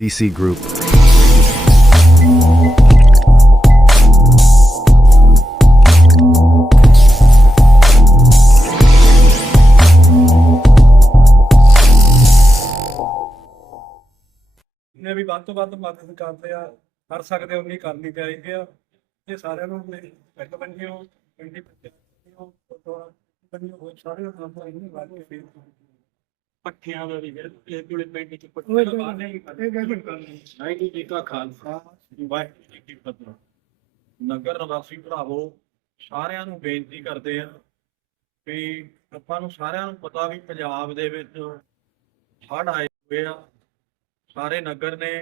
DC Group. ਨੇ ਵੀ ਵੱਧ ਤੋਂ ਵੱਧ ਮਦਦ ਕਰਦੇ ਆ, ਕਰ ਸਕਦੇ ਉਨੀ ਕਰਨੀ ਚਾਹੀਦੀ ਆ ਇਹ ਸਾਰਿਆਂ ਨੂੰ ਮੇਰੀ ਪਿੰਡ ਬੰਨਿਓ, ਪਿੰਡੀ ਬੰਨਿਓ ਬੰਨਿਓ, ਹੋਰ ਨੂੰ ਕੰਮ ਨਹੀਂ ਵੱਧ ਕੇ ਪੱਠਿਆਂ ਦਾ ਵੀ ਇਹ ਕੋਲੇ ਪਿੰਡ ਚ ਪੱਠਿਆਂ ਦਾ ਬਾਹਰ ਨਹੀਂ ਵਾਹਿਗੁਰੂ ਜੀ ਕਾ ਖਾਲਸਾ ਵਾਹਿਗੁਰੂ ਜੀ ਕੀ ਫਤਿਹ। ਨਗਰ ਨਿਵਾਸੀ ਭਰਾਵੋ ਸਾਰਿਆਂ ਨੂੰ ਬੇਨਤੀ ਕਰਦੇ ਆ ਵੀ ਆਪਾਂ ਨੂੰ ਸਾਰਿਆਂ ਨੂੰ ਪਤਾ ਵੀ ਪੰਜਾਬ ਦੇ ਵਿੱਚ ਹੜ੍ਹ ਆਏ ਹੋਏ ਆ ਸਾਰੇ ਨਗਰ ਨੇ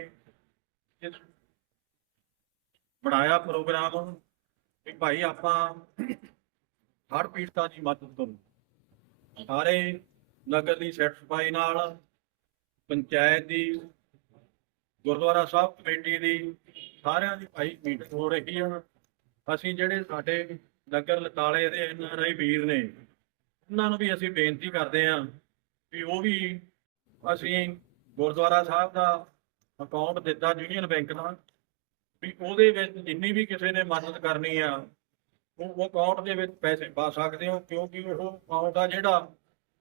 ਬਣਾਇਆ ਪ੍ਰੋਗਰਾਮ ਕਿ ਭਾਈ ਆਪਾਂ ਹੜ੍ਹ ਪੀੜਤਾਂ ਦੀ ਮਦਦ ਕਰੋ। ਸਾਰੇ ਨਗਰ ਦੀ ਸੈਟ ਸਫ਼ਾਈ ਨਾਲ ਪੰਚਾਇਤ ਦੀ, ਗੁਰਦੁਆਰਾ ਸਾਹਿਬ ਕਮੇਟੀ ਦੀ, ਸਾਰਿਆਂ ਦੀ ਭਾਈ ਮੀਟਿੰਗ ਹੋ ਰਹੀ ਆ। ਅਸੀਂ ਜਿਹੜੇ ਸਾਡੇ ਨਗਰ ਲਤਾਲੇ ਦੇ ਐਨਆਰਆਈ ਵੀਰ ਨੇ, ਉਹਨਾਂ ਨੂੰ ਵੀ ਅਸੀਂ ਬੇਨਤੀ ਕਰਦੇ ਹਾਂ ਵੀ ਉਹ ਵੀ ਅਸੀਂ ਗੁਰਦੁਆਰਾ ਸਾਹਿਬ ਦਾ ਅਕਾਊਂਟ ਦਿੱਤਾ ਯੂਨੀਅਨ ਬੈਂਕ ਦਾ, ਵੀ ਉਹਦੇ ਵਿੱਚ ਜਿੰਨੀ ਵੀ ਕਿਸੇ ਨੇ ਮਦਦ ਕਰਨੀ ਆ, ਉਹ ਅਕਾਊਂਟ ਦੇ ਵਿੱਚ ਪੈਸੇ ਪਾ ਸਕਦੇ ਹੋ, ਕਿਉਂਕਿ ਉਹ ਅਕਾਊਂਟ ਆ ਜਿਹੜਾ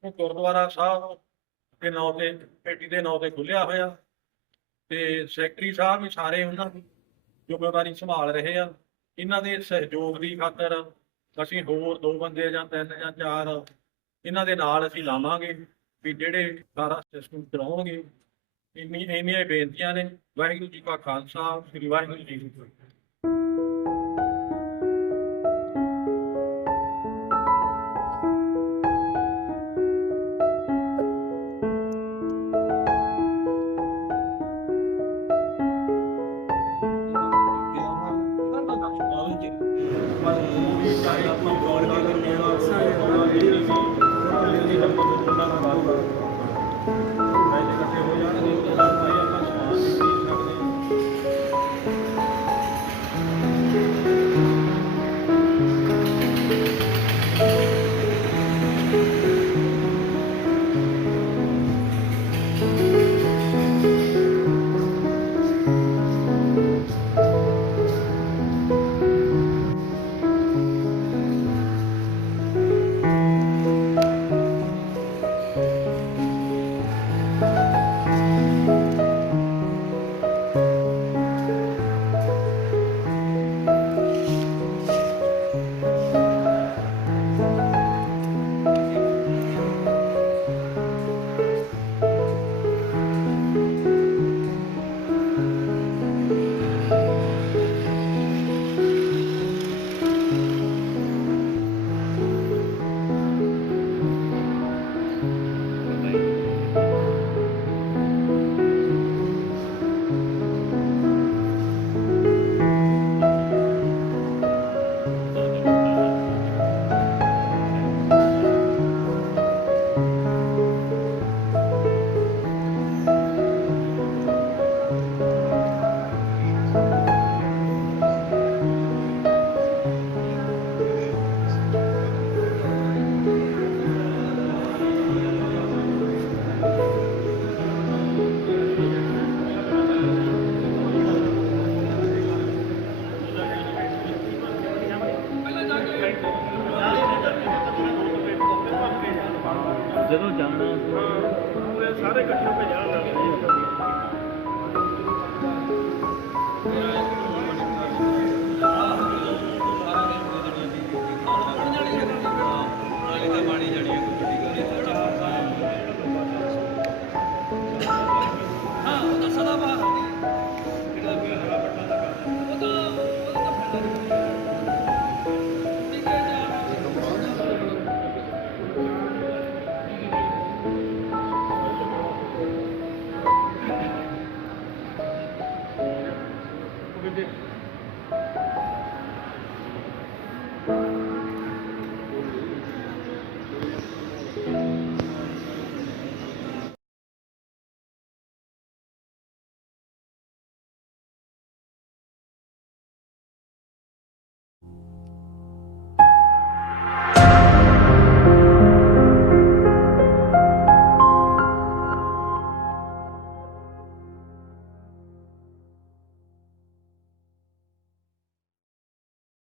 ਉਹ ਗੁਰਦੁਆਰਾ ਸਾਹਿਬ ਦੇ ਨਾਂ ਤੇ, ਪੇਟੀ ਦੇ ਨਾਂ ਤੇ ਖੁੱਲਿਆ ਹੋਇਆ। ਤੇ ਸੈਕਟਰੀ ਸਾਹਿਬ ਵੀ ਸਾਰੇ ਉਹਨਾਂ ਦੀ ਜ਼ਿੰਮੇਵਾਰੀ ਸੰਭਾਲ ਰਹੇ ਆ। ਇਹਨਾਂ ਦੇ ਸਹਿਯੋਗ ਦੀ ਖਾਤਰ ਅਸੀਂ ਹੋਰ ਦੋ ਬੰਦੇ ਜਾਂ ਤਿੰਨ ਜਾਂ ਚਾਰ ਇਹਨਾਂ ਦੇ ਨਾਲ ਅਸੀਂ ਲਾਵਾਂਗੇ ਵੀ ਜਿਹੜੇ ਸਾਰਾ ਸਿਸਟਮ ਚਲਾਉਣਗੇ। ਇੰਨੀ ਇੰਨੀਆਂ ਬੇਨਤੀਆਂ ਨੇ। ਵਾਹਿਗੁਰੂ ਜੀ ਕਾ ਖਾਲਸਾ, ਸ੍ਰੀ ਵਾਹਿਗੁਰੂ ਜੀ ਕੀ ਫਤਿਹ। ਮੈਂ ਇਕੱਠੇ ਹੋ ਜਾਣ ਜਦੋਂ ਜਾਣਾ ਸਾਰੇ ਇਕੱਠੇ ਹੋ